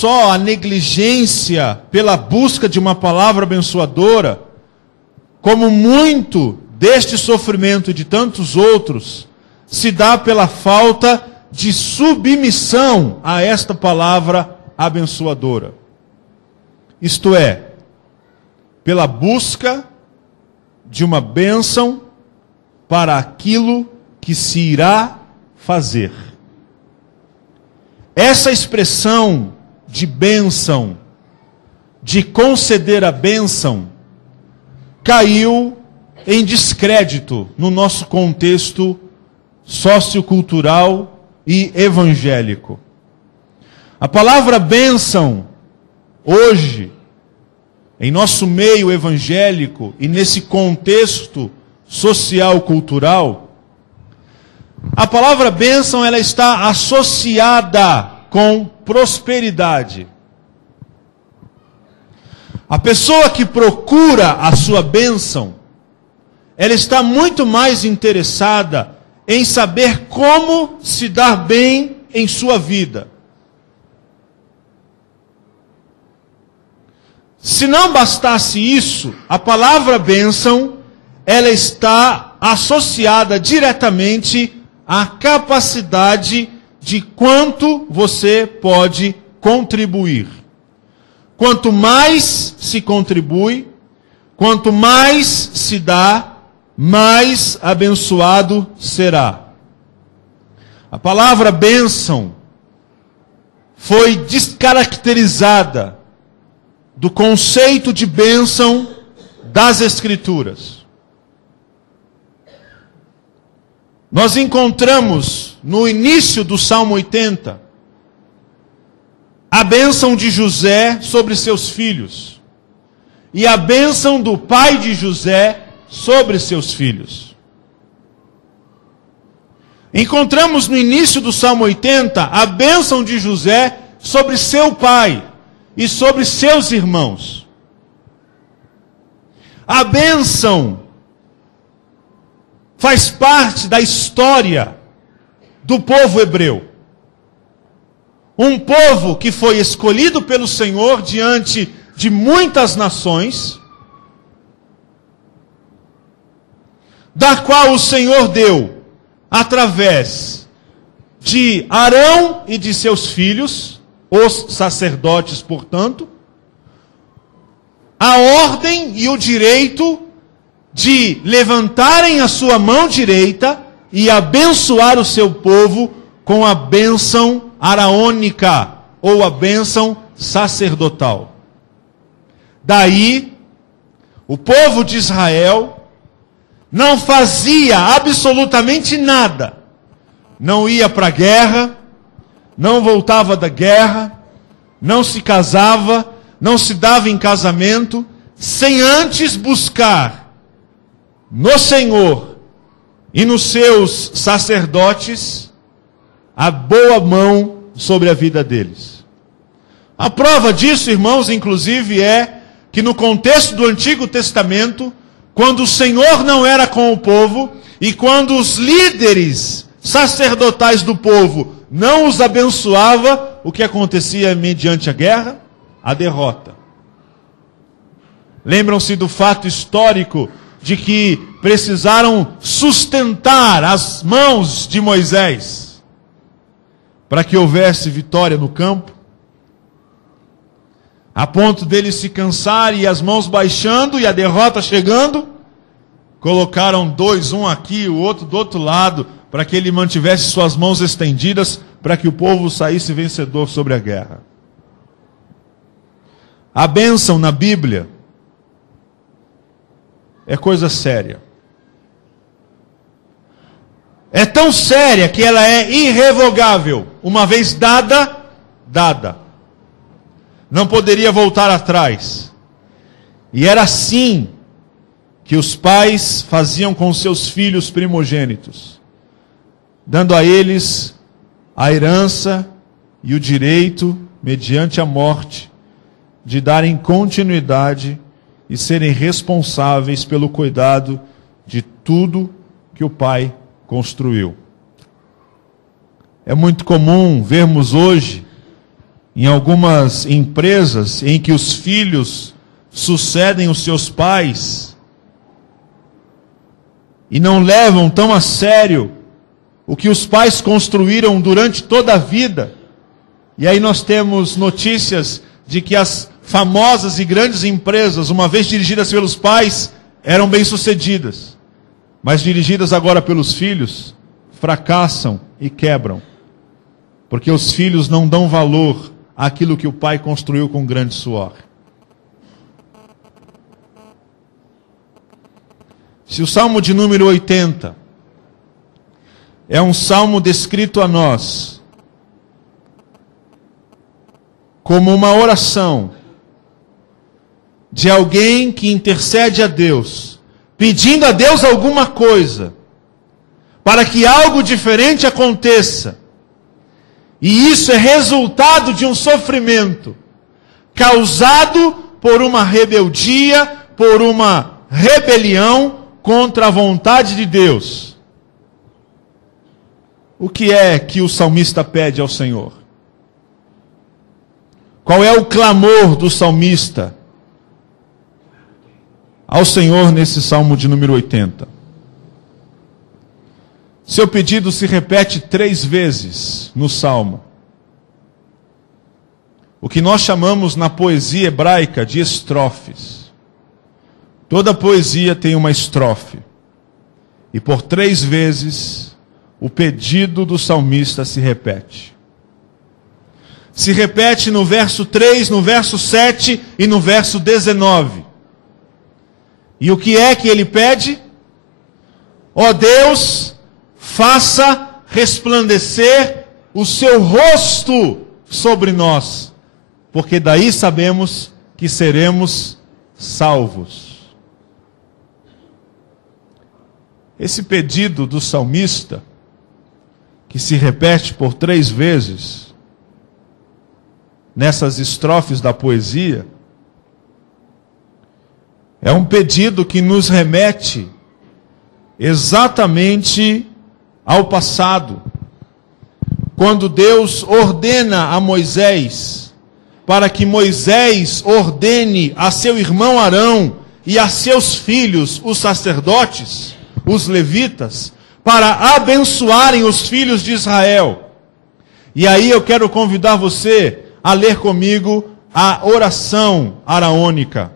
só a negligência pela busca de uma palavra abençoadora, como muito deste sofrimento e de tantos outros se dá pela falta de submissão a esta palavra abençoadora. Isto é, pela busca de uma bênção para aquilo que se irá fazer. Essa expressão de bênção, de conceder a bênção, caiu em descrédito no nosso contexto sociocultural e evangélico. A palavra bênção, hoje, em nosso meio evangélico e nesse contexto social-cultural, a palavra bênção ela está associada com prosperidade. A pessoa que procura a sua bênção, ela está muito mais interessada em saber como se dar bem em sua vida. Se não bastasse isso, a palavra bênção, ela está associada diretamente à capacidade de quanto você pode contribuir. Quanto mais se contribui, quanto mais se dá, mais abençoado será. A palavra bênção foi descaracterizada do conceito de bênção das Escrituras. Nós encontramos no início do Salmo 80 a bênção de José sobre seus filhos e a bênção do pai de José sobre seus filhos. Encontramos no início do Salmo 80 a bênção de José sobre seu pai e sobre seus irmãos. A bênção faz parte da história do povo hebreu. Um povo que foi escolhido pelo Senhor diante de muitas nações, da qual o Senhor deu, através de Arão e de seus filhos, os sacerdotes, portanto, a ordem e o direito de levantarem a sua mão direita e abençoar o seu povo com a bênção araônica, ou a bênção sacerdotal. Daí, o povo de Israel não fazia absolutamente nada. Não ia para a guerra, não voltava da guerra, não se casava, não se dava em casamento, sem antes buscar no Senhor e nos seus sacerdotes a boa mão sobre a vida deles. A prova disso, irmãos, inclusive, é que no contexto do Antigo Testamento, quando o Senhor não era com o povo e quando os líderes sacerdotais do povo não os abençoava, o que acontecia mediante a guerra? A derrota. Lembram-se do fato histórico de que precisaram sustentar as mãos de Moisés para que houvesse vitória no campo? A ponto dele se cansar e as mãos baixando e a derrota chegando, colocaram dois, um aqui, o outro do outro lado, para que ele mantivesse suas mãos estendidas, para que o povo saísse vencedor sobre a guerra. A bênção na Bíblia é coisa séria. É tão séria que ela é irrevogável. Uma vez dada, dada. Não poderia voltar atrás. E era assim que os pais faziam com seus filhos primogênitos, dando a eles a herança e o direito, mediante a morte, de darem continuidade e serem responsáveis pelo cuidado de tudo que o pai construiu. É muito comum vermos hoje em algumas empresas em que os filhos sucedem os seus pais e não levam tão a sério o que os pais construíram durante toda a vida. E aí nós temos notícias de que as famosas e grandes empresas, uma vez dirigidas pelos pais, eram bem-sucedidas, mas dirigidas agora pelos filhos, fracassam e quebram, porque os filhos não dão valor àquilo que o pai construiu com grande suor. Se o Salmo de número 80 é um salmo descrito a nós como uma oração de alguém que intercede a Deus, pedindo a Deus alguma coisa, para que algo diferente aconteça, e isso é resultado de um sofrimento causado por uma rebeldia, por uma rebelião contra a vontade de Deus. O que é que o salmista pede ao Senhor? Qual é o clamor do salmista ao Senhor nesse salmo de número 80? Seu pedido se repete 3 vezes no salmo. O que nós chamamos na poesia hebraica de estrofes. Toda poesia tem uma estrofe. E por 3 vezes o pedido do salmista se repete. Se repete no verso 3, no verso 7 e no verso 19. E o que é que ele pede? Ó Deus, faça resplandecer o seu rosto sobre nós, porque daí sabemos que seremos salvos. Esse pedido do salmista, que se repete por 3 vezes, nessas estrofes da poesia, é um pedido que nos remete exatamente ao passado, quando Deus ordena a Moisés, para que Moisés ordene a seu irmão Arão e a seus filhos, os sacerdotes, os levitas, para abençoarem os filhos de Israel. E aí eu quero convidar você a ler comigo a oração araônica.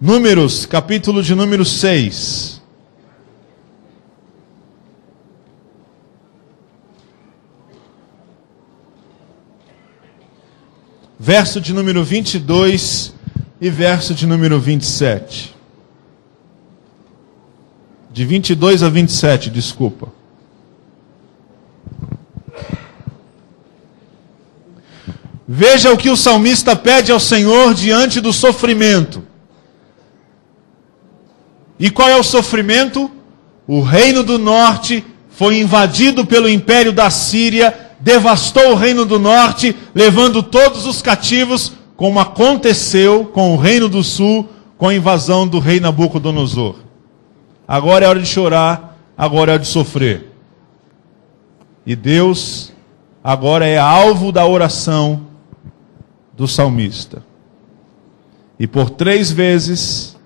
Números, capítulo de número 6. Verso de número 22 e verso de número 27. De 22 a 27, desculpa. Veja o que o salmista pede ao Senhor diante do sofrimento. E qual é o sofrimento? O reino do norte foi invadido pelo império da Síria, devastou o reino do norte, levando todos os cativos, como aconteceu com o reino do sul, com a invasão do rei Nabucodonosor. Agora é hora de chorar, agora é hora de sofrer. E Deus agora é alvo da oração do salmista. E por 3 vezes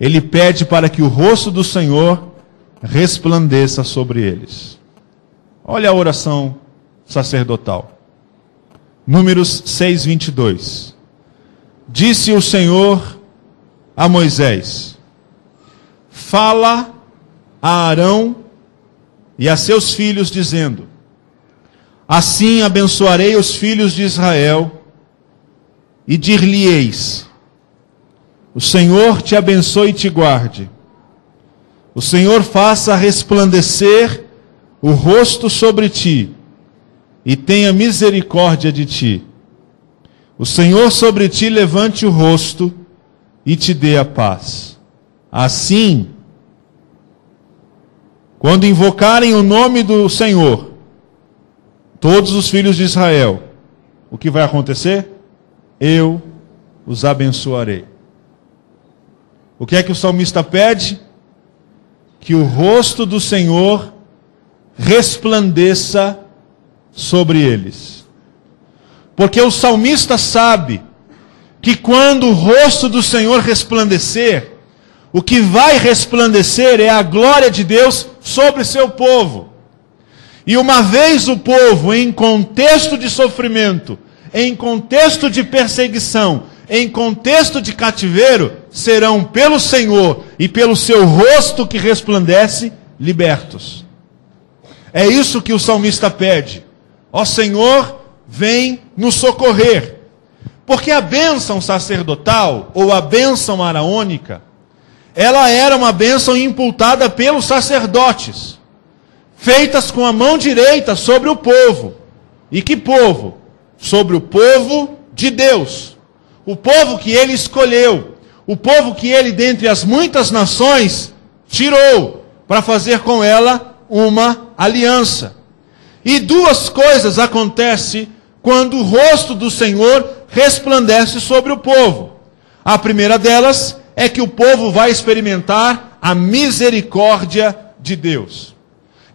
ele pede para que o rosto do Senhor resplandeça sobre eles. Olha a oração sacerdotal. Números 6, 22. Disse o Senhor a Moisés: fala a Arão e a seus filhos, dizendo: assim abençoarei os filhos de Israel, e dir-lhe-eis: o Senhor te abençoe e te guarde. O Senhor faça resplandecer o rosto sobre ti, e tenha misericórdia de ti. O Senhor sobre ti levante o rosto e te dê a paz. Assim, quando invocarem o nome do Senhor, todos os filhos de Israel, o que vai acontecer? Eu os abençoarei. O que é que o salmista pede? Que o rosto do Senhor resplandeça sobre eles. Porque o salmista sabe que quando o rosto do Senhor resplandecer, o que vai resplandecer é a glória de Deus sobre seu povo. E uma vez o povo, em contexto de sofrimento, em contexto de perseguição, em contexto de cativeiro, serão pelo Senhor e pelo seu rosto que resplandece, libertos. É isso que o salmista pede. Ó Senhor, vem nos socorrer. Porque a bênção sacerdotal, ou a bênção araônica, ela era uma bênção imputada pelos sacerdotes, feitas com a mão direita sobre o povo. E que povo? Sobre o povo de Deus. O povo que ele escolheu. O povo que ele, dentre as muitas nações, tirou para fazer com ela uma aliança. E duas coisas acontecem quando o rosto do Senhor resplandece sobre o povo. A primeira delas é que o povo vai experimentar a misericórdia de Deus.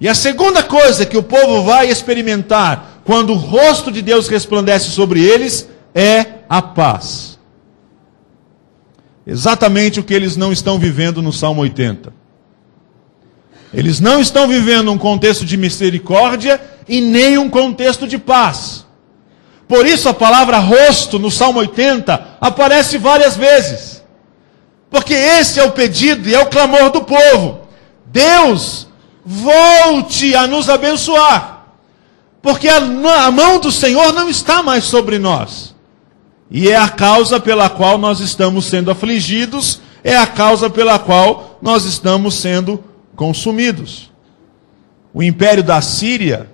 E a segunda coisa que o povo vai experimentar quando o rosto de Deus resplandece sobre eles é a paz. Exatamente o que eles não estão vivendo no Salmo 80. Eles não estão vivendo um contexto de misericórdia e nem um contexto de paz. Por isso a palavra rosto no Salmo 80 aparece várias vezes. Porque esse é o pedido e é o clamor do povo. Deus, volte a nos abençoar. Porque a mão do Senhor não está mais sobre nós. E é a causa pela qual nós estamos sendo afligidos, é a causa pela qual nós estamos sendo consumidos. O império da Síria,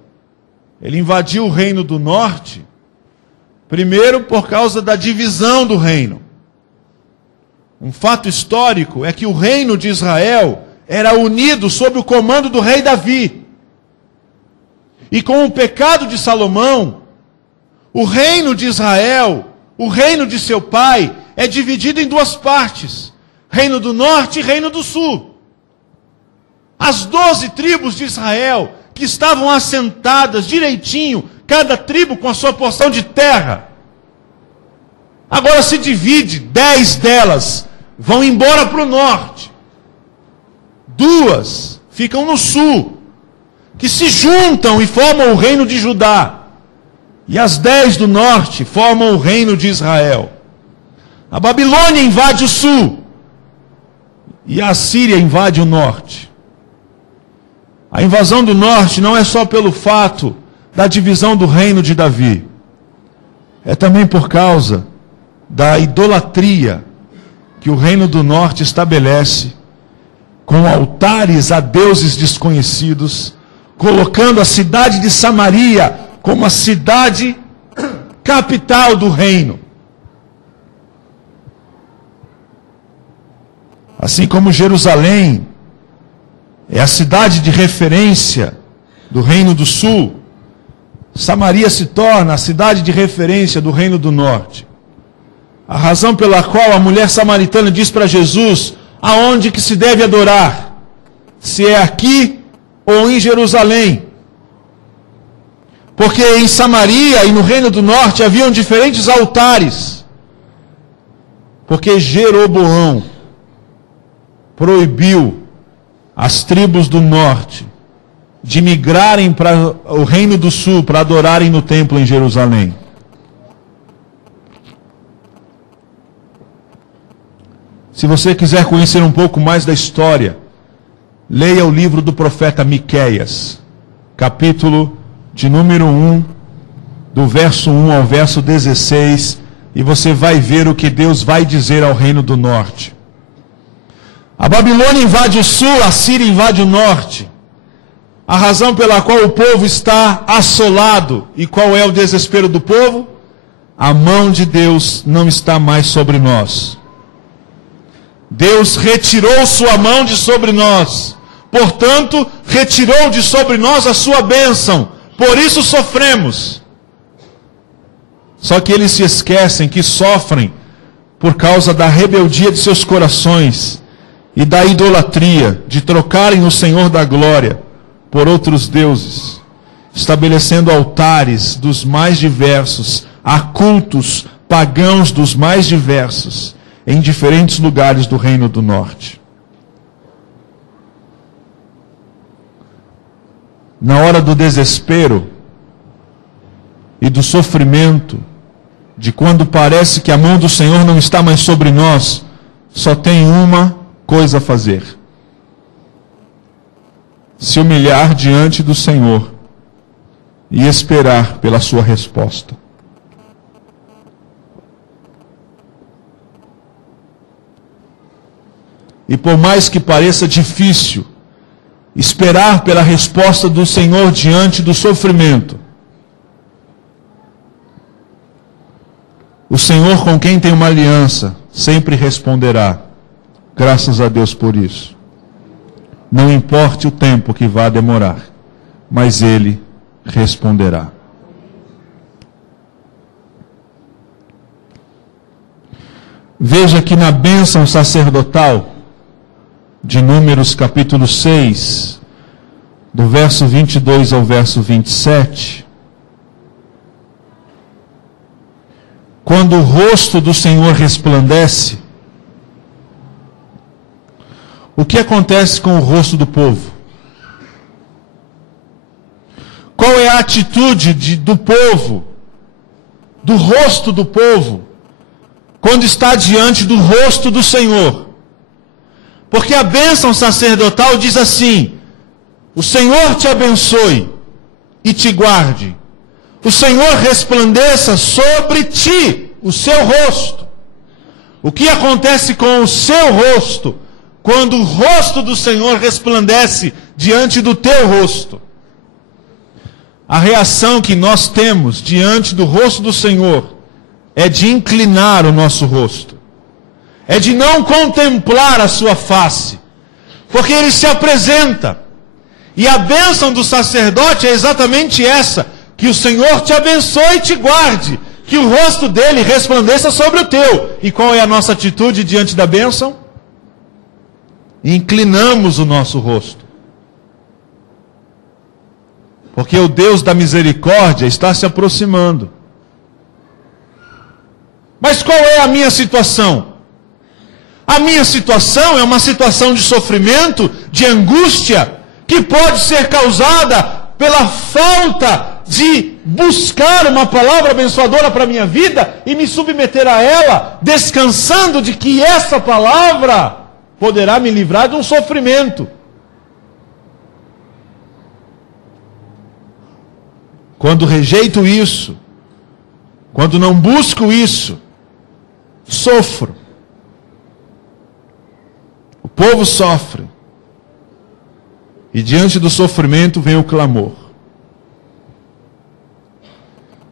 ele invadiu o reino do norte, primeiro por causa da divisão do reino. Um fato histórico é que o reino de Israel era unido sob o comando do rei Davi. E com o pecado de Salomão, o reino de Israel, o reino de seu pai, é dividido em duas partes: reino do norte e reino do sul. As 12 tribos de Israel, que estavam assentadas direitinho, cada tribo com a sua porção de terra, agora se divide, 10 delas vão embora para o norte. 2 ficam no sul, que se juntam e formam o reino de Judá. E as 10 do norte formam o reino de Israel. A Babilônia invade o sul, e a Síria invade o norte. A invasão do norte não é só pelo fato da divisão do reino de Davi. É também por causa da idolatria que o reino do norte estabelece, com altares a deuses desconhecidos, colocando a cidade de Samaria como a cidade capital do reino. Assim como Jerusalém é a cidade de referência do reino do sul, Samaria se torna a cidade de referência do reino do norte. A razão pela qual a mulher samaritana diz para Jesus aonde que se deve adorar, se é aqui ou em Jerusalém. Porque em Samaria e no reino do norte haviam diferentes altares. Porque Jeroboão proibiu as tribos do norte de migrarem para o reino do sul para adorarem no templo em Jerusalém. Se você quiser conhecer um pouco mais da história, leia o livro do profeta Miqueias, capítulo de número 1, do verso 1 ao verso 16, e você vai ver o que Deus vai dizer ao reino do norte. A Babilônia invade o sul, a Síria invade o norte. A razão pela qual o povo está assolado, e qual é o desespero do povo? A mão de Deus não está mais sobre nós. Deus retirou sua mão de sobre nós, portanto, retirou de sobre nós a sua bênção, por isso sofremos. Só que eles se esquecem que sofrem por causa da rebeldia de seus corações e da idolatria, de trocarem o Senhor da glória por outros deuses, estabelecendo altares dos mais diversos há cultos pagãos dos mais diversos em diferentes lugares do Reino do Norte. Na hora do desespero e do sofrimento, de quando parece que a mão do Senhor não está mais sobre nós, só tem uma coisa a fazer: se humilhar diante do Senhor e esperar pela sua resposta. E por mais que pareça difícil esperar pela resposta do Senhor diante do sofrimento, o Senhor, com quem tem uma aliança, sempre responderá. Graças a Deus por isso. Não importe o tempo que vá demorar, mas Ele responderá. Veja que na bênção sacerdotal de Números capítulo 6, do verso 22 ao verso 27, quando o rosto do Senhor resplandece, o que acontece com o rosto do povo? Qual é a atitude do povo, do rosto do povo, quando está diante do rosto do Senhor? Porque a bênção sacerdotal diz assim: o Senhor te abençoe e te guarde. O Senhor resplandeça sobre ti o seu rosto. O que acontece com o seu rosto quando o rosto do Senhor resplandece diante do teu rosto? A reação que nós temos diante do rosto do Senhor é de inclinar o nosso rosto. É de não contemplar a sua face. Porque Ele se apresenta. E a bênção do sacerdote é exatamente essa: que o Senhor te abençoe e te guarde, que o rosto dele resplandeça sobre o teu. E qual é a nossa atitude diante da bênção? Inclinamos o nosso rosto. Porque o Deus da misericórdia está se aproximando. Mas qual é a minha situação? A minha situação é uma situação de sofrimento, de angústia, que pode ser causada pela falta de buscar uma palavra abençoadora para a minha vida e me submeter a ela, descansando de que essa palavra poderá me livrar de um sofrimento. Quando rejeito isso, quando não busco isso, sofro. O povo sofre. E diante do sofrimento vem o clamor.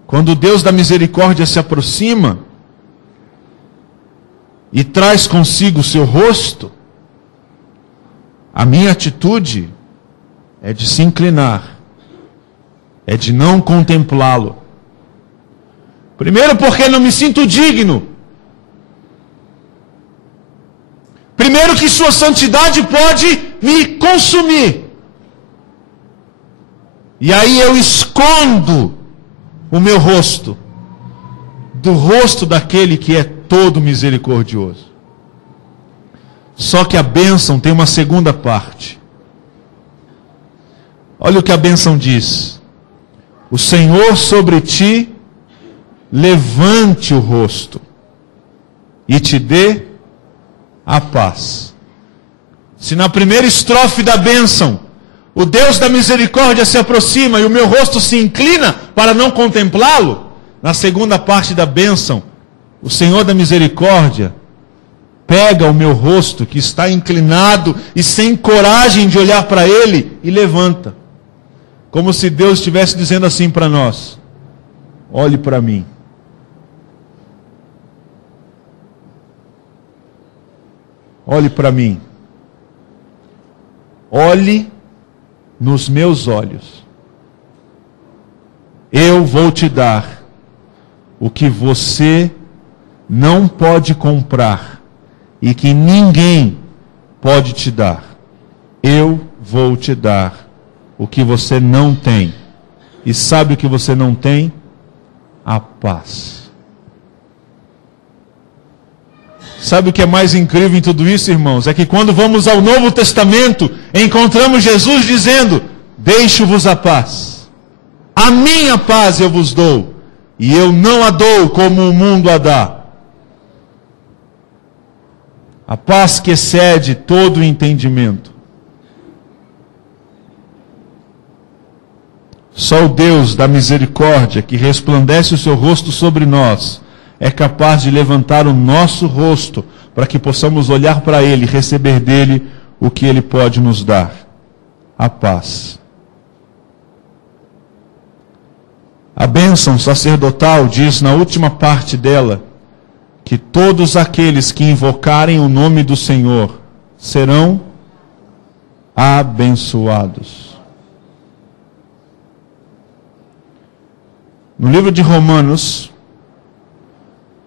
Quando o Deus da misericórdia se aproxima e traz consigo o seu rosto, a minha atitude é de se inclinar, é de não contemplá-lo. Primeiro, porque não me sinto digno. Primeiro, que sua santidade pode me consumir. E aí eu escondo o meu rosto do rosto daquele que é todo misericordioso. Só que a bênção tem uma segunda parte. Olha o que a bênção diz: o Senhor sobre ti levante o rosto e te dê a paz. Se na primeira estrofe da bênção o Deus da misericórdia se aproxima e o meu rosto se inclina para não contemplá-lo, na segunda parte da bênção, o Senhor da misericórdia pega o meu rosto que está inclinado e sem coragem de olhar para Ele e levanta. Como se Deus estivesse dizendo assim para nós: olhe para mim. Olhe para mim. Olhe nos meus olhos. Eu vou te dar o que você não pode comprar e que ninguém pode te dar. Eu vou te dar o que você não tem. E sabe o que você não tem? a paz. Sabe o que é mais incrível em tudo isso, irmãos? É que quando vamos ao Novo Testamento, encontramos Jesus dizendo: deixo-vos a paz. A minha paz eu vos dou, e eu não a dou como o mundo a dá. A paz que excede todo o entendimento. Só o Deus da misericórdia, que resplandece o seu rosto sobre nós, é capaz de levantar o nosso rosto para que possamos olhar para Ele e receber dele o que Ele pode nos dar: a paz. A bênção sacerdotal diz na última parte dela que todos aqueles que invocarem o nome do Senhor serão abençoados. No livro de Romanos,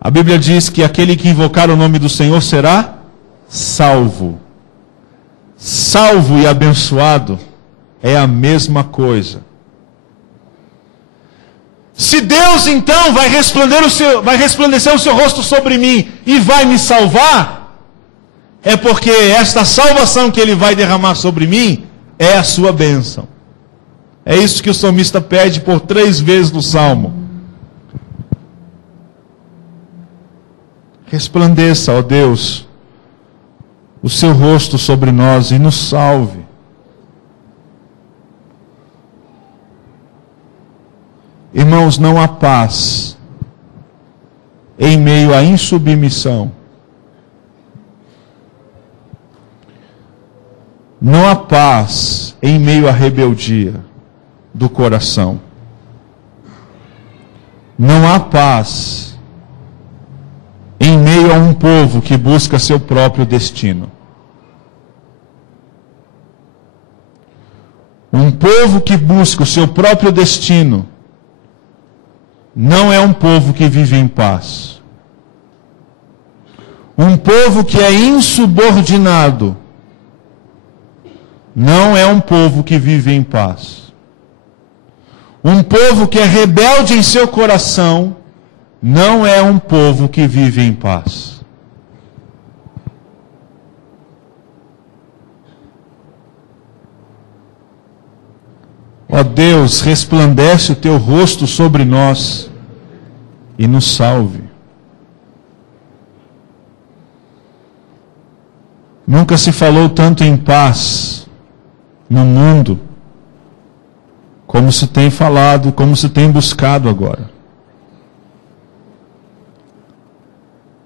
a Bíblia diz que aquele que invocar o nome do Senhor será salvo. Salvo e abençoado é a mesma coisa. Se Deus então vai resplandecer o seu rosto sobre mim e vai me salvar, é porque esta salvação que Ele vai derramar sobre mim é a sua bênção. É isso que o salmista pede por 3 vezes no Salmo. Resplandeça, ó Deus, o seu rosto sobre nós e nos salve. Irmãos, não há paz em meio à insubmissão. Não há paz em meio à rebeldia do coração. Não há paz em meio a um povo que busca seu próprio destino. Um povo que busca o seu próprio destino não é um povo que vive em paz. Um povo que é insubordinado não é um povo que vive em paz. Um povo que é rebelde em seu coração não é um povo que vive em paz. Ó Deus, resplandece o teu rosto sobre nós e nos salve. Nunca se falou tanto em paz no mundo como se tem falado, como se tem buscado agora.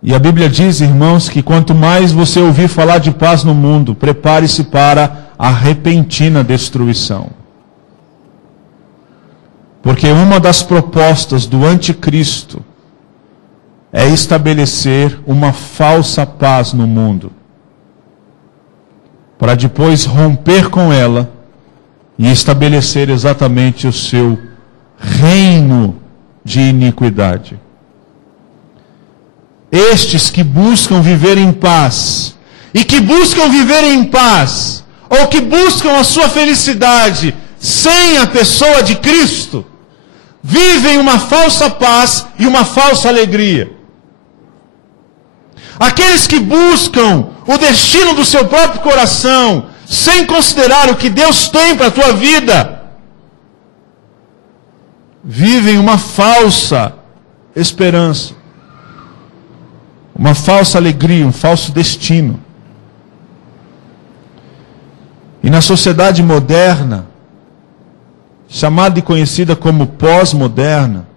E a Bíblia diz, irmãos, que quanto mais você ouvir falar de paz no mundo, prepare-se para a repentina destruição. Porque uma das propostas do anticristo é estabelecer uma falsa paz no mundo, para depois romper com ela e estabelecer exatamente o seu reino de iniquidade. Estes que buscam viver em paz, e que buscam viver em paz, ou que buscam a sua felicidade sem a pessoa de Cristo, vivem uma falsa paz e uma falsa alegria. Aqueles que buscam o destino do seu próprio coração, sem considerar o que Deus tem para a tua vida, vivem uma falsa esperança, uma falsa alegria, um falso destino. E na sociedade moderna, chamada e conhecida como pós-moderna,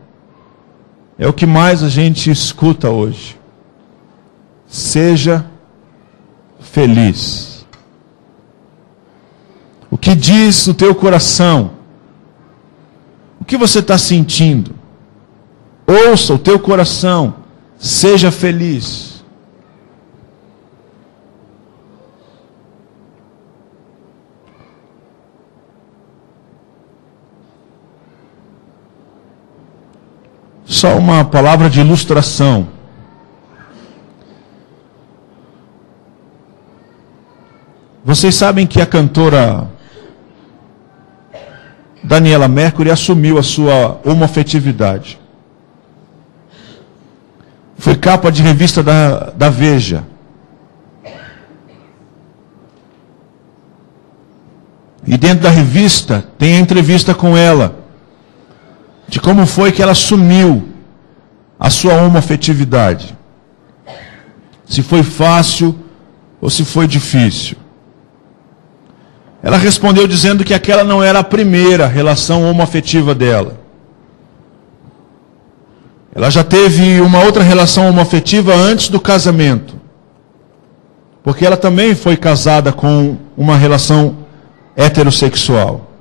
é o que mais a gente escuta hoje. Seja feliz. O que diz o teu coração? O que você está sentindo? Ouça o teu coração. Seja feliz. Só uma palavra de ilustração. Vocês sabem que a cantora Daniela Mercury assumiu a sua homoafetividade. Foi capa de revista da Veja. E dentro da revista tem a entrevista com ela, de como foi que ela assumiu a sua homoafetividade. Se foi fácil ou se foi difícil. Ela respondeu dizendo que aquela não era a primeira relação homoafetiva dela. Ela já teve uma outra relação homoafetiva antes do casamento. Porque ela também foi casada com uma relação heterossexual.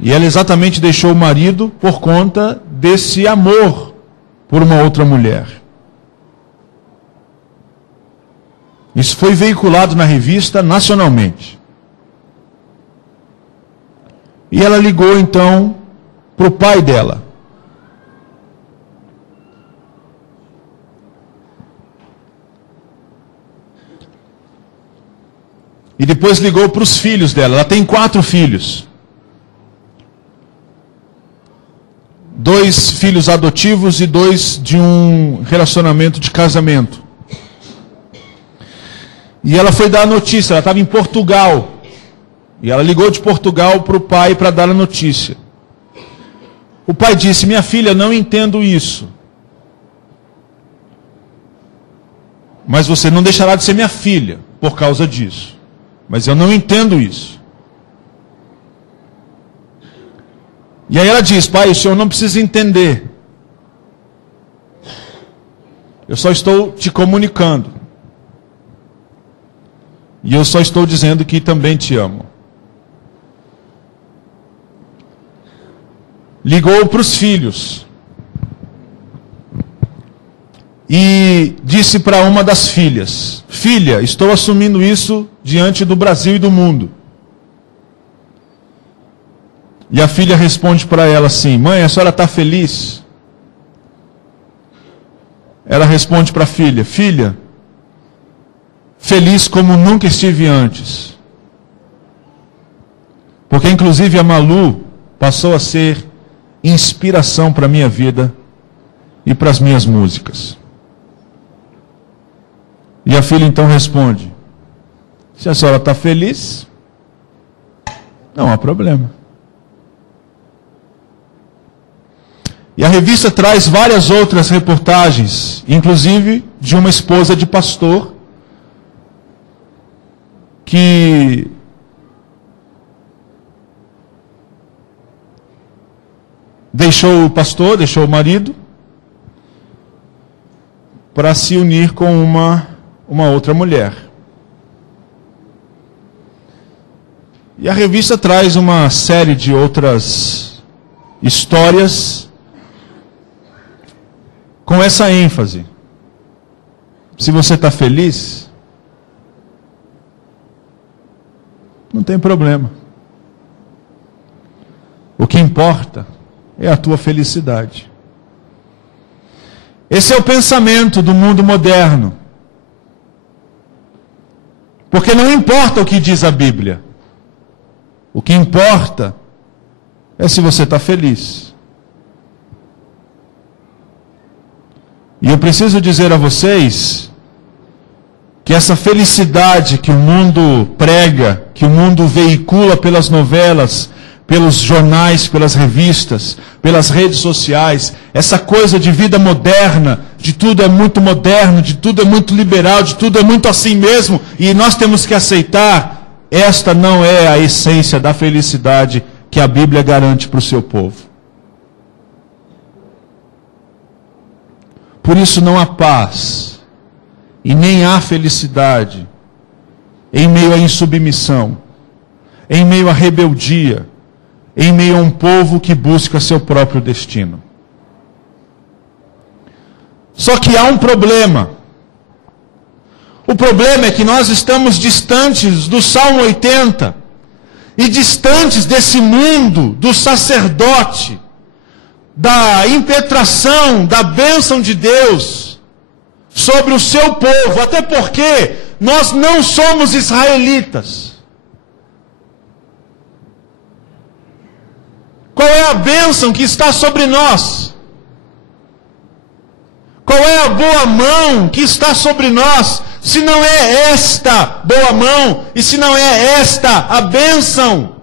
E ela exatamente deixou o marido por conta desse amor por uma outra mulher. Isso foi veiculado na revista nacionalmente. E ela ligou então para o pai dela. E depois ligou para os filhos dela. Ela tem 4 filhos. 2 filhos adotivos e 2 de um relacionamento de casamento. E ela foi dar a notícia. Ela estava em Portugal. E ela ligou de Portugal para o pai para dar a notícia. O pai disse: minha filha, não entendo isso. Mas você não deixará de ser minha filha por causa disso. Mas eu não entendo isso. E aí ela diz: pai, o senhor não precisa entender. Eu só estou te comunicando. E eu só estou dizendo que também te amo. Ligou para os filhos. E disse para uma das filhas: filha, estou assumindo isso diante do Brasil e do mundo. E a filha responde para ela assim: mãe, a senhora está feliz? Ela responde para a filha: filha, feliz como nunca estive antes. Porque inclusive a Malu passou a ser inspiração para a minha vida e para as minhas músicas. E a filha então responde: se a senhora está feliz, não há problema. E a revista traz várias outras reportagens, inclusive de uma esposa de pastor, que deixou o pastor, deixou o marido, para se unir com uma outra mulher. E a revista traz uma série de outras histórias com essa ênfase. Se você está feliz, não tem problema. O que importa é a tua felicidade. Esse é o pensamento do mundo moderno. Porque não importa o que diz a Bíblia. O que importa é se você está feliz. E eu preciso dizer a vocês que essa felicidade que o mundo prega, que o mundo veicula pelas novelas, pelos jornais, pelas revistas, pelas redes sociais, essa coisa de vida moderna, de tudo é muito moderno, de tudo é muito liberal, de tudo é muito assim mesmo, e nós temos que aceitar, esta não é a essência da felicidade que a Bíblia garante para o seu povo. Por isso não há paz, e nem há felicidade, em meio à insubmissão, em meio à rebeldia, em meio a um povo que busca seu próprio destino. Só que há um problema. O problema é que nós estamos distantes do Salmo 80 e distantes desse mundo, do sacerdote, da impetração, da bênção de Deus sobre o seu povo, até porque nós não somos israelitas. Qual é a bênção que está sobre nós? Qual Qual é a boa mão que está sobre nós, se não é esta boa mão, e se não é esta a bênção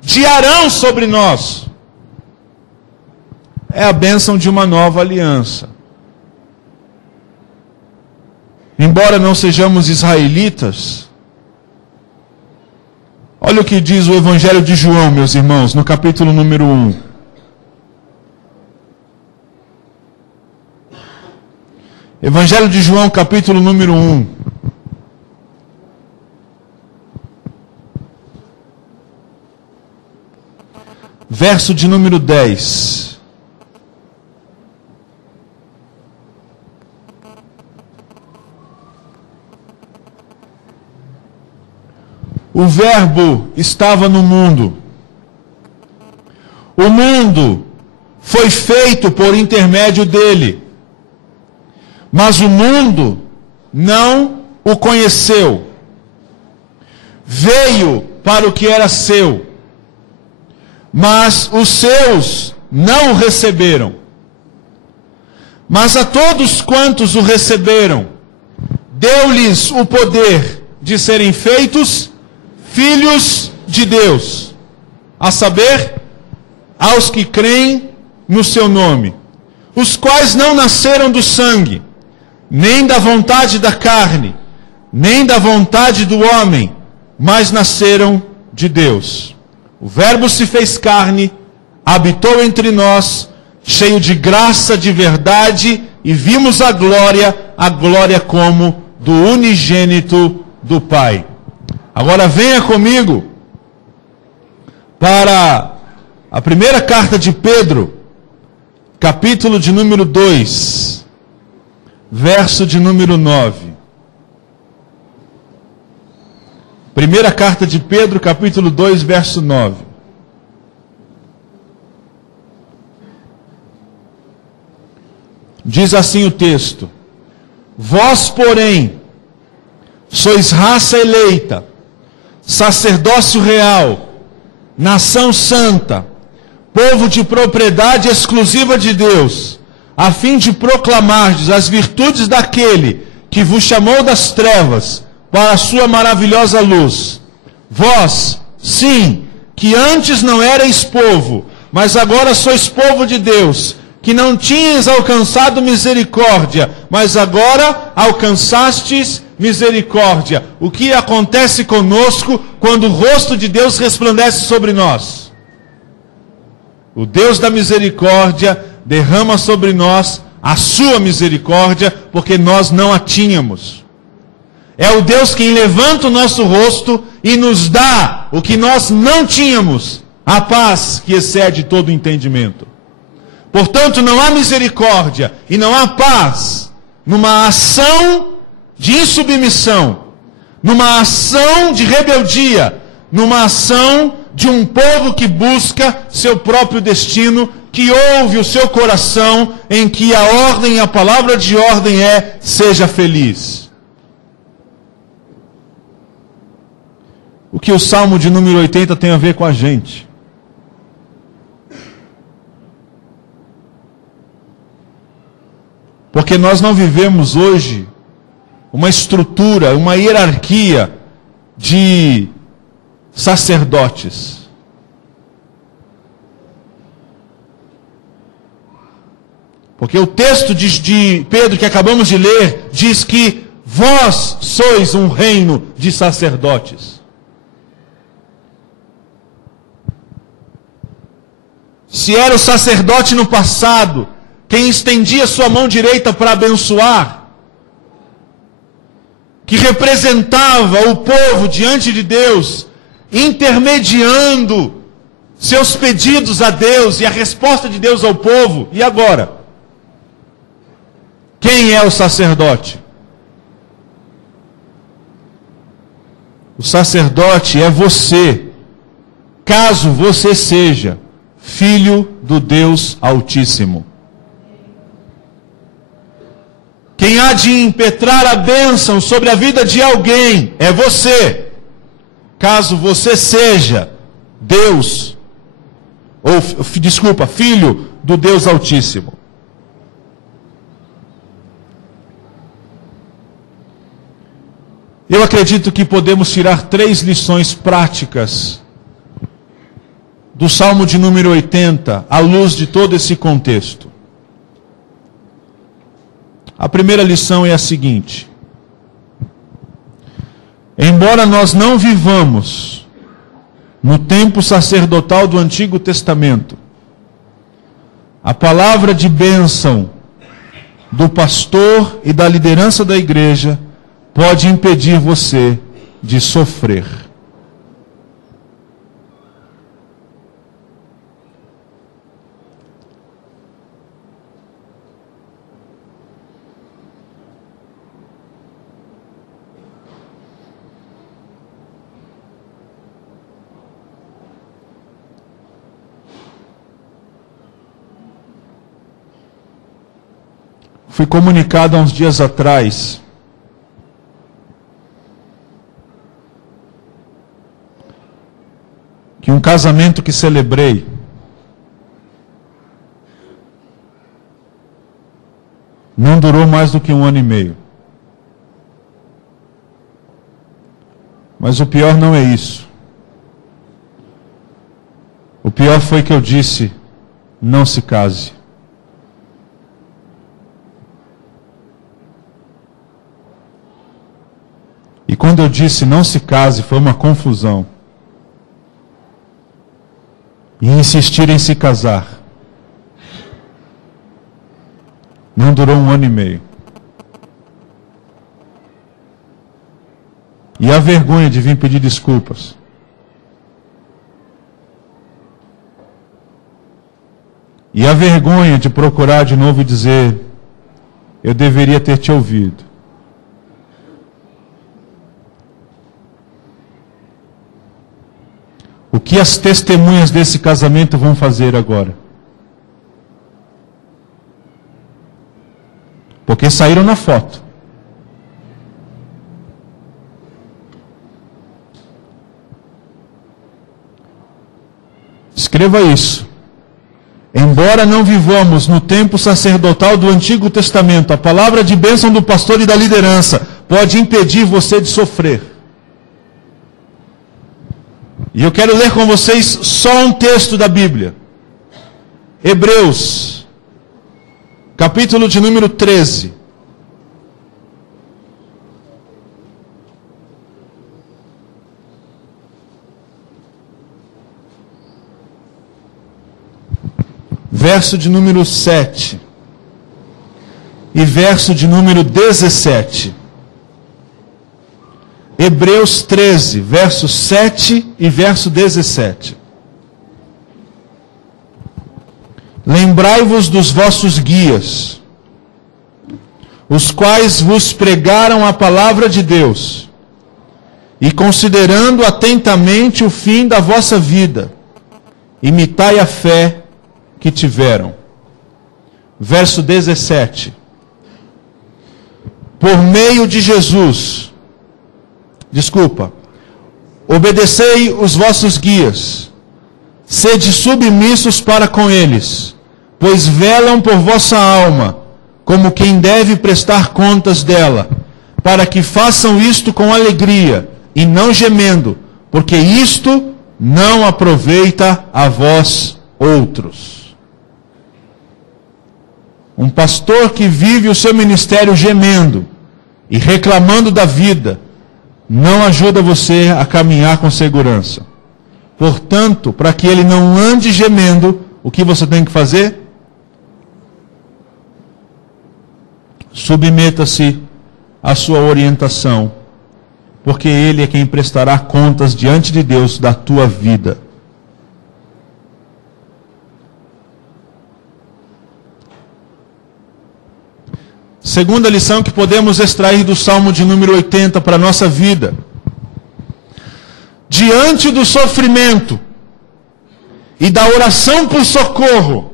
de Arão sobre nós? É a bênção de uma nova aliança. Embora não sejamos israelitas, olha o que diz o Evangelho de João, meus irmãos, no capítulo número 1. Evangelho de João, capítulo número 1. Verso de número 10. O Verbo estava no mundo. O mundo foi feito por intermédio dele. Mas o mundo não o conheceu. Veio para o que era seu, mas os seus não o receberam. Mas a todos quantos o receberam, deu-lhes o poder de serem feitos filhos de Deus, a saber, aos que creem no seu nome, os quais não nasceram do sangue, nem da vontade da carne, nem da vontade do homem, mas nasceram de Deus. O Verbo se fez carne, habitou entre nós, cheio de graça, de verdade, e vimos a glória como do unigênito do Pai. Agora venha comigo para a primeira carta de Pedro, capítulo de número 2. Verso de número 9. Primeira carta de Pedro, capítulo 2, verso 9. Diz assim o texto: Vós, porém, sois raça eleita, sacerdócio real, nação santa, povo de propriedade exclusiva de Deus, a fim de proclamardes as virtudes daquele que vos chamou das trevas para a sua maravilhosa luz. Vós, sim, que antes não erais povo, mas agora sois povo de Deus, que não tinhas alcançado misericórdia, mas agora alcançastes misericórdia. O que acontece conosco quando o rosto de Deus resplandece sobre nós? O Deus da misericórdia derrama sobre nós a sua misericórdia, porque nós não a tínhamos. É o Deus quem levanta o nosso rosto e nos dá o que nós não tínhamos, a paz que excede todo entendimento. Portanto, não há misericórdia e não há paz numa ação de insubmissão, numa ação de rebeldia, numa ação de um povo que busca seu próprio destino, que ouve o seu coração, em que a ordem, a palavra de ordem é: seja feliz. O que o Salmo de número 80 tem a ver com a gente? Porque nós não vivemos hoje uma estrutura, uma hierarquia de sacerdotes. Porque o texto de Pedro que acabamos de ler diz que vós sois um reino de sacerdotes. Se era o sacerdote no passado quem estendia sua mão direita para abençoar, que representava o povo diante de Deus, intermediando seus pedidos a Deus e a resposta de Deus ao povo, e agora? Quem é o sacerdote? O sacerdote é você, caso você seja filho do Deus Altíssimo. Quem há de impetrar a bênção sobre a vida de alguém é você, caso você seja Deus, filho do Deus Altíssimo. Eu acredito que podemos tirar 3 lições práticas do Salmo de número 80, à luz de todo esse contexto. A primeira lição é a seguinte: embora nós não vivamos no tempo sacerdotal do Antigo Testamento, a palavra de bênção do pastor e da liderança da igreja pode impedir você de sofrer. Fui comunicado há uns dias atrás que um casamento que celebrei não durou mais do que 1 ano e meio. Mas o pior não é isso. O pior foi que eu disse: não se case. E quando eu disse não se case, foi uma confusão. E insistir em se casar. Não durou 1 ano e meio. E a vergonha de vir pedir desculpas. E a vergonha de procurar de novo e dizer: eu deveria ter te ouvido. O que as testemunhas desse casamento vão fazer agora? Porque saíram na foto. Escreva isso. Embora não vivamos no tempo sacerdotal do Antigo Testamento, a palavra de bênção do pastor e da liderança pode impedir você de sofrer. E eu quero ler com vocês só um texto da Bíblia. Hebreus, capítulo de número 13. Verso de número 7 e verso de número 17. Hebreus 13, verso 7 e verso 17. Lembrai-vos dos vossos guias, os quais vos pregaram a palavra de Deus, e considerando atentamente o fim da vossa vida, imitai a fé que tiveram. Verso 17. Por meio de Jesus, obedecei os vossos guias, sede submissos para com eles, pois velam por vossa alma, como quem deve prestar contas dela, para que façam isto com alegria, e não gemendo, porque isto não aproveita a vós outros. Um pastor que vive o seu ministério gemendo e reclamando da vida, não ajuda você a caminhar com segurança. Portanto, para que ele não ande gemendo, o que você tem que fazer? Submeta-se à sua orientação, porque ele é quem prestará contas diante de Deus da tua vida. Segunda lição que podemos extrair do Salmo de número 80 para a nossa vida. Diante do sofrimento e da oração por socorro,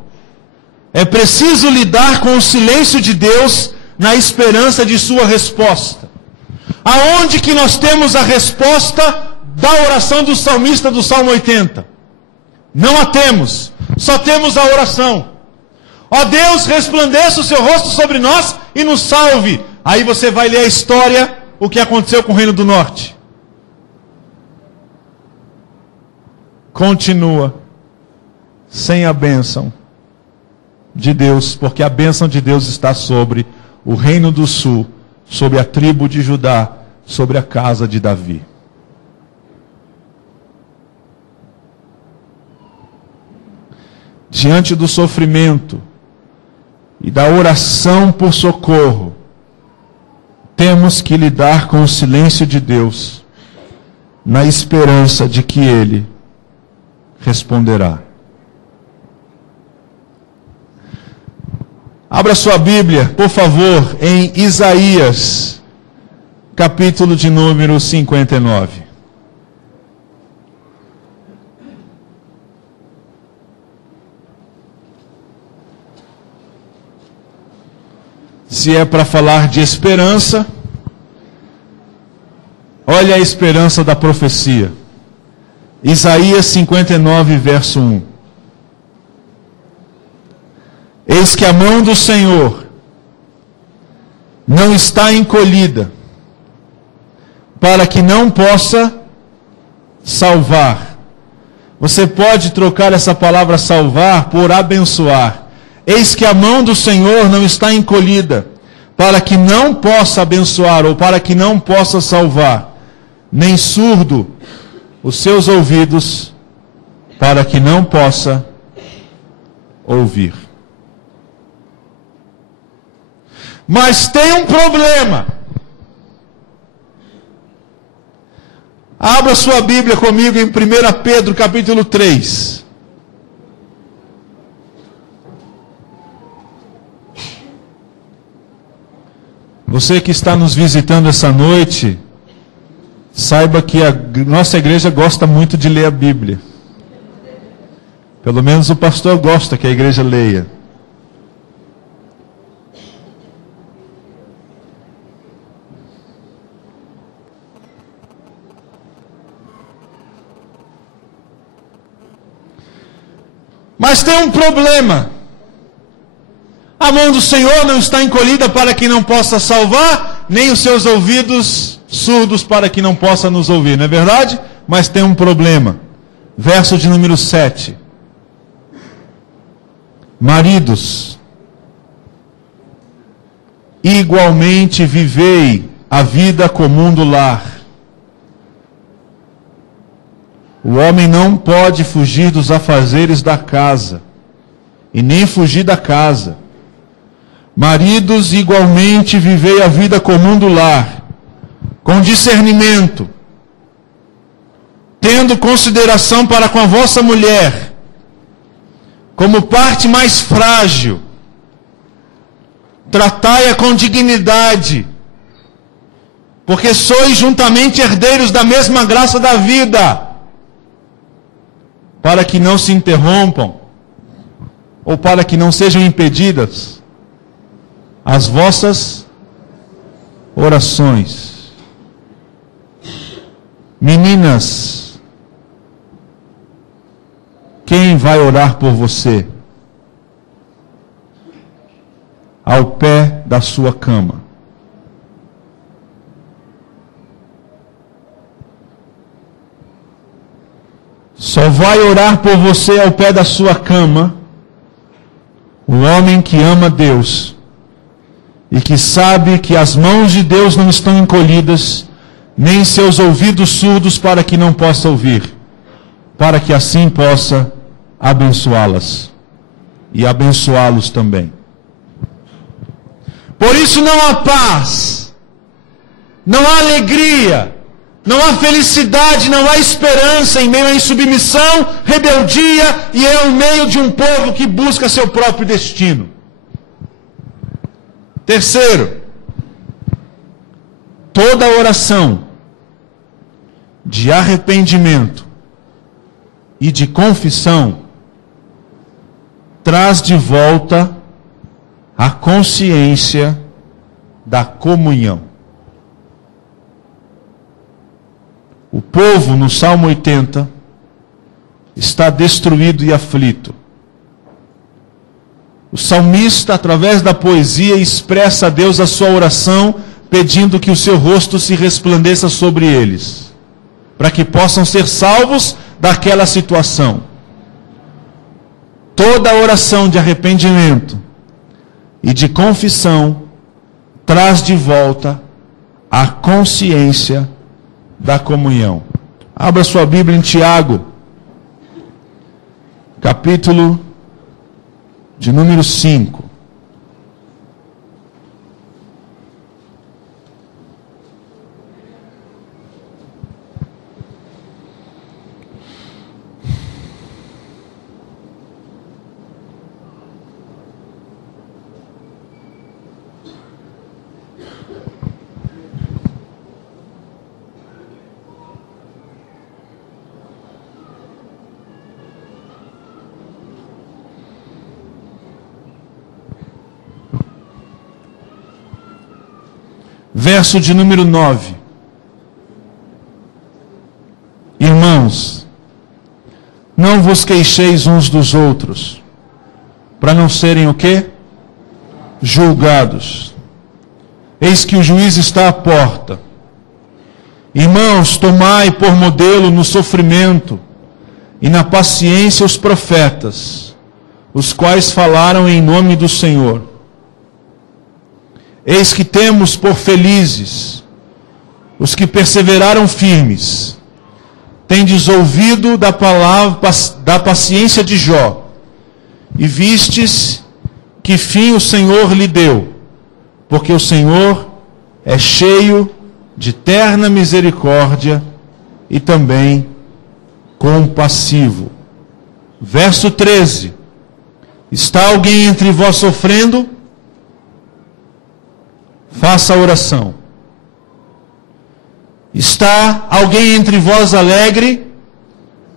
é preciso lidar com o silêncio de Deus na esperança de sua resposta. Aonde que nós temos a resposta da oração do salmista do Salmo 80? Não a temos, só temos a oração. Ó Deus, resplandeça o seu rosto sobre nós e nos salve. Aí você vai ler a história o que aconteceu com o Reino do Norte? Continua sem a bênção de Deus, porque a bênção de Deus está sobre o Reino do Sul, sobre a tribo de Judá, sobre a casa de Davi. Diante do sofrimento e da oração por socorro, temos que lidar com o silêncio de Deus, na esperança de que Ele responderá. Abra sua Bíblia, por favor, em Isaías, capítulo de número 59. Se é para falar de esperança, olha a esperança da profecia. Isaías 59, verso 1. Eis que a mão do Senhor não está encolhida, para que não possa salvar. Você pode trocar essa palavra salvar por abençoar. Eis que a mão do Senhor não está encolhida, para que não possa abençoar ou para que não possa salvar, nem surdo os seus ouvidos, para que não possa ouvir. Mas tem um problema. Abra sua Bíblia comigo em 1 Pedro capítulo 3. Você que está nos visitando essa noite, saiba que a nossa igreja gosta muito de ler a Bíblia. Pelo menos o pastor gosta que a igreja leia. Mas tem um problema. A mão do Senhor não está encolhida para que não possa salvar, nem os seus ouvidos surdos para que não possa nos ouvir, não é verdade? Mas tem um problema. Verso de número 7. Maridos, igualmente vivei a vida comum do lar. O homem não pode fugir dos afazeres da casa, e nem fugir da casa. Maridos, igualmente vivei a vida comum do lar, com discernimento, tendo consideração para com a vossa mulher, como parte mais frágil. Tratai-a com dignidade, porque sois juntamente herdeiros da mesma graça da vida, para que não se interrompam, ou para que não sejam impedidas as vossas orações. Meninas, quem vai orar por você? Ao pé da sua cama. Só vai orar por você ao pé da sua cama o homem que ama Deus e que sabe que as mãos de Deus não estão encolhidas, nem seus ouvidos surdos para que não possa ouvir, para que assim possa abençoá-las e abençoá-los também. Por isso não há paz, não há alegria, não há felicidade, não há esperança em meio à insubmissão, rebeldia e em meio de um povo que busca seu próprio destino. Terceiro, toda oração de arrependimento e de confissão traz de volta a consciência da comunhão. O povo, no Salmo 80, está destruído e aflito. O salmista, através da poesia, expressa a Deus a sua oração pedindo que o seu rosto se resplandeça sobre eles, para que possam ser salvos daquela situação. Toda oração de arrependimento e de confissão traz de volta a consciência da comunhão. Abra sua Bíblia em Tiago, capítulo de número 5. Verso de número 9. Irmãos, não vos queixeis uns dos outros, para não serem o quê? Julgados. Eis que o juiz está à porta. Irmãos, tomai por modelo no sofrimento e na paciência os profetas, os quais falaram em nome do Senhor. Eis que temos por felizes os que perseveraram firmes. Tendes ouvido da palavra da paciência de Jó, e vistes que fim o Senhor lhe deu, porque o Senhor é cheio de terna misericórdia e também compassivo. Verso 13. Está alguém entre vós sofrendo? Faça a oração. Está alguém entre vós alegre?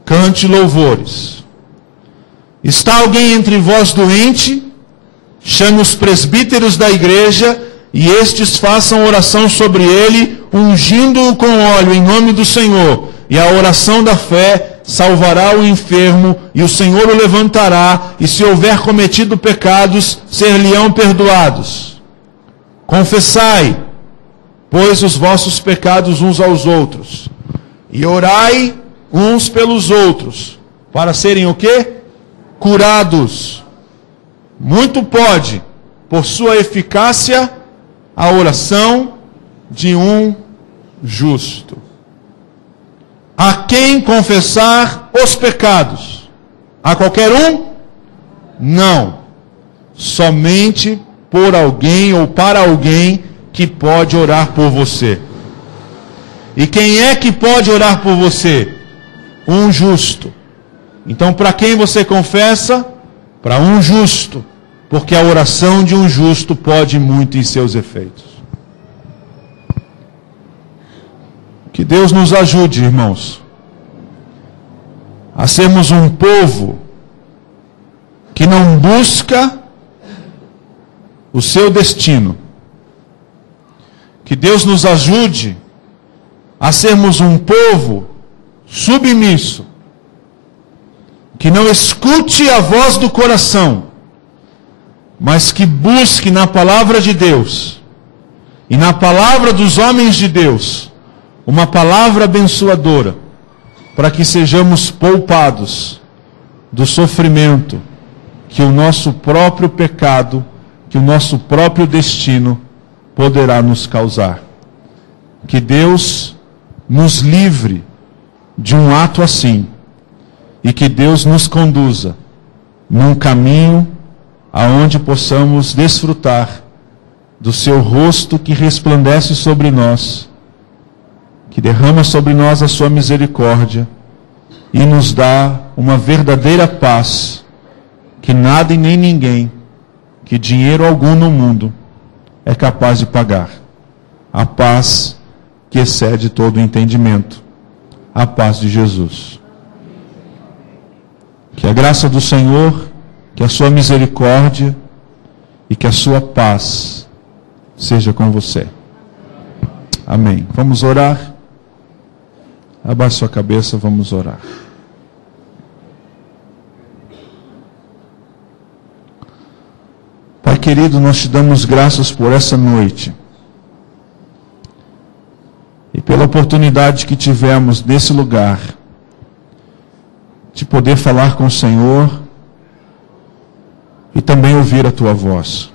Cante louvores. Está alguém entre vós doente? Chame os presbíteros da igreja, e estes façam oração sobre ele, ungindo-o com óleo em nome do Senhor. E a oração da fé salvará o enfermo, e o Senhor o levantará, e se houver cometido pecados, ser-lhe-ão perdoados. Confessai, pois, os vossos pecados uns aos outros, e orai uns pelos outros, para serem o quê? Curados. Muito pode, por sua eficácia, a oração de um justo. A quem confessar os pecados? A qualquer um? Não. Somente por alguém ou para alguém que pode orar por você. E quem é que pode orar por você? Um justo. Então, para quem você confessa? Para um justo. Porque a oração de um justo pode muito em seus efeitos. Que Deus nos ajude, irmãos, a sermos um povo que não busca o seu destino. Que Deus nos ajude a sermos um povo submisso, que não escute a voz do coração, mas que busque na palavra de Deus e na palavra dos homens de Deus uma palavra abençoadora, para que sejamos poupados do sofrimento que o nosso próprio pecado, que o nosso próprio destino poderá nos causar. Que Deus nos livre de um ato assim, e que Deus nos conduza num caminho aonde possamos desfrutar do seu rosto que resplandece sobre nós, que derrama sobre nós a sua misericórdia e nos dá uma verdadeira paz que nada e nem ninguém, que dinheiro algum no mundo é capaz de pagar. A paz que excede todo o entendimento. A paz de Jesus. Que a graça do Senhor, que a sua misericórdia e que a sua paz seja com você. Amém. Vamos orar? Abaixe sua cabeça, vamos orar. Pai querido, nós te damos graças por essa noite. e pela oportunidade que tivemos nesse lugar de poder falar com o Senhor e também ouvir a Tua voz.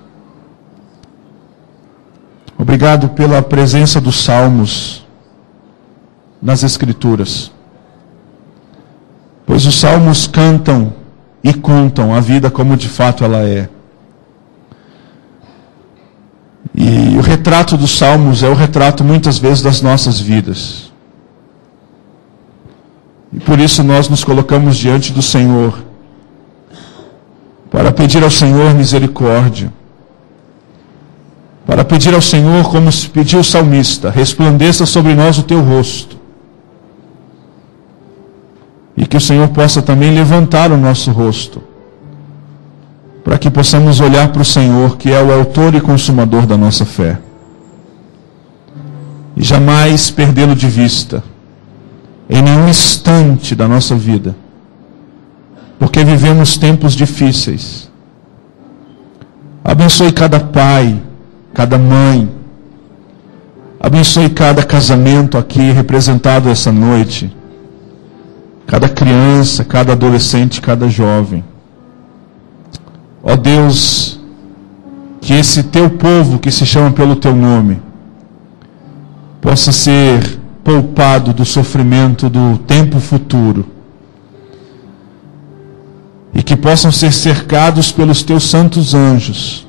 Obrigado pela presença dos salmos nas Escrituras, pois os salmos cantam e contam a vida como de fato ela é. E o retrato dos salmos é o retrato muitas vezes das nossas vidas. E por isso nós nos colocamos diante do Senhor, para pedir ao Senhor misericórdia, para pedir ao Senhor, como pediu o salmista, resplandeça sobre nós o teu rosto. E que o Senhor possa também levantar o nosso rosto, para que possamos olhar para o Senhor, que é o autor e consumador da nossa fé, e jamais perdê-lo de vista, em nenhum instante da nossa vida, porque vivemos tempos difíceis. Abençoe cada pai, cada mãe, abençoe cada casamento aqui representado essa noite, cada criança, cada adolescente, cada jovem. Ó Deus, que esse teu povo que se chama pelo teu nome possa ser poupado do sofrimento do tempo futuro e que possam ser cercados pelos teus santos anjos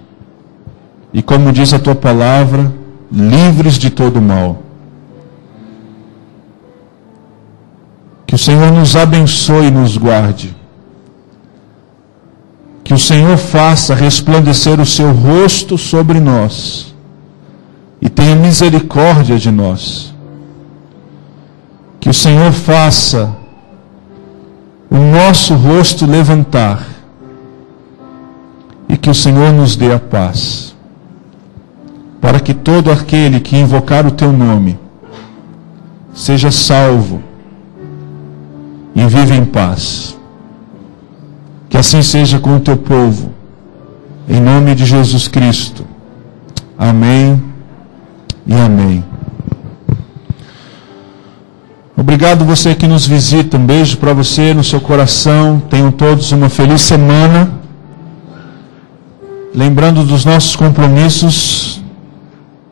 e, como diz a tua palavra, livres de todo mal. Que o Senhor nos abençoe e nos guarde. Que o Senhor faça resplandecer o seu rosto sobre nós e tenha misericórdia de nós. Que o Senhor faça o nosso rosto levantar e que o Senhor nos dê a paz, para que todo aquele que invocar o teu nome seja salvo e viva em paz. Que assim seja com o teu povo, em nome de Jesus Cristo. Amém e amém. Obrigado você que nos visita, um beijo para você no seu coração, tenham todos uma feliz semana, lembrando dos nossos compromissos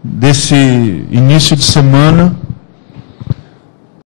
desse início de semana.